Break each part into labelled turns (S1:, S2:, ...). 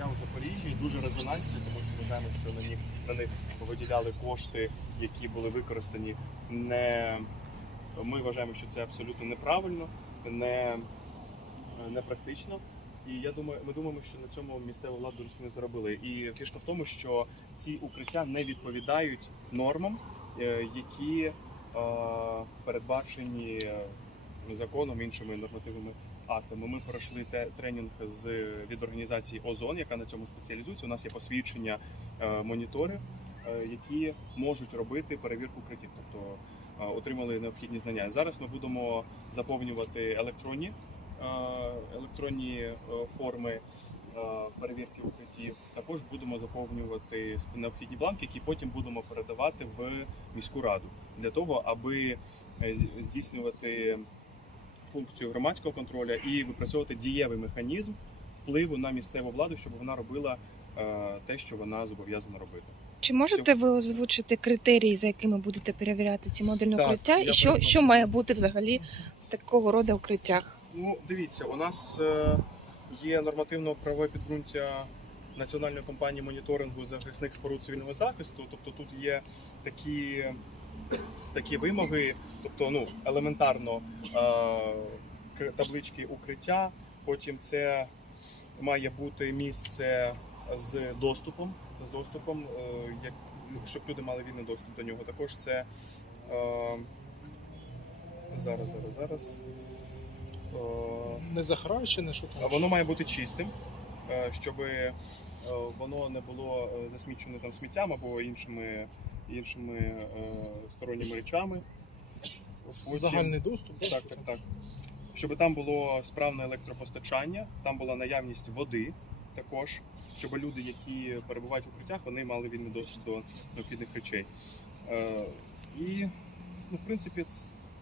S1: укриття у Запоріжжі дуже резонансні, тому що ми знаємо, що на них на них виділяли кошти, які були використані не ми вважаємо, що це абсолютно неправильно, не, непрактично. І я думаю, ми думаємо, що на цьому місцева влада дуже сильно заробили. І фішка в тому, що ці укриття не відповідають нормам, е, які е, передбачені е, законом іншими нормативними актами. Ми пройшли тренінг з від організації Озон, яка на цьому спеціалізується. У нас є посвідчення е, монітори, е, які можуть робити перевірку укриттів, тобто е, отримали необхідні знання. Зараз ми будемо заповнювати електронні електронні форми перевірки укриттів. Також будемо заповнювати необхідні бланки, які потім будемо передавати в міську раду для того, аби здійснювати функцію громадського контролю і випрацьовувати дієвий механізм впливу на місцеву владу, щоб вона робила е, те, що вона зобов'язана робити.
S2: Чи можете ви озвучити критерії, за якими будете перевіряти ці модульні
S1: Так,
S2: укриття, і що, що має бути взагалі в такого роду укриттях?
S1: Ну, дивіться, у нас е, є нормативно-правове підґрунтя національної компанії моніторингу захисних споруд цивільного захисту. Тобто тут є такі, такі вимоги, тобто ну, елементарно е, таблички укриття. Потім це має бути місце з доступом, з доступом, е, як, щоб люди мали вільний доступ до нього. Також це е, зараз, зараз, зараз. Е,
S3: Не захаращене, що там.
S1: Воно має бути чистим, щоб воно не було е, засмічене там сміттям або іншими, іншими е, сторонніми речами. Потім-
S3: Загальний доступ.
S1: Так, так, так. Щоб там було справне електропостачання, там була наявність води також, щоб люди, які перебувають в укриттях, вони мали вільний доступ до необхідних речей. Е, і, ну, в принципі,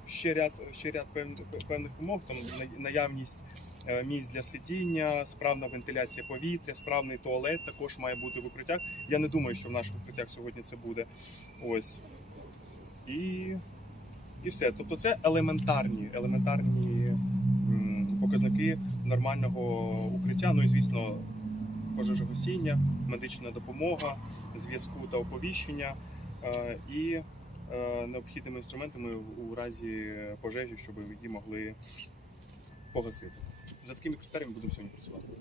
S1: ще ряд, ще ряд певних, певних умов, там наявність е, місць для сидіння, справна вентиляція повітря, справний туалет також має бути в укриттях. Я не думаю, що в наших укриттях сьогодні це буде. Ось. І і все. Тобто це елементарні, елементарні показники нормального укриття. Ну і звісно, пожежогасіння, медична допомога, зв'язку та оповіщення е, і необхідними інструментами у разі пожежі, щоб її могли погасити. За такими критеріями будемо сьогодні працювати.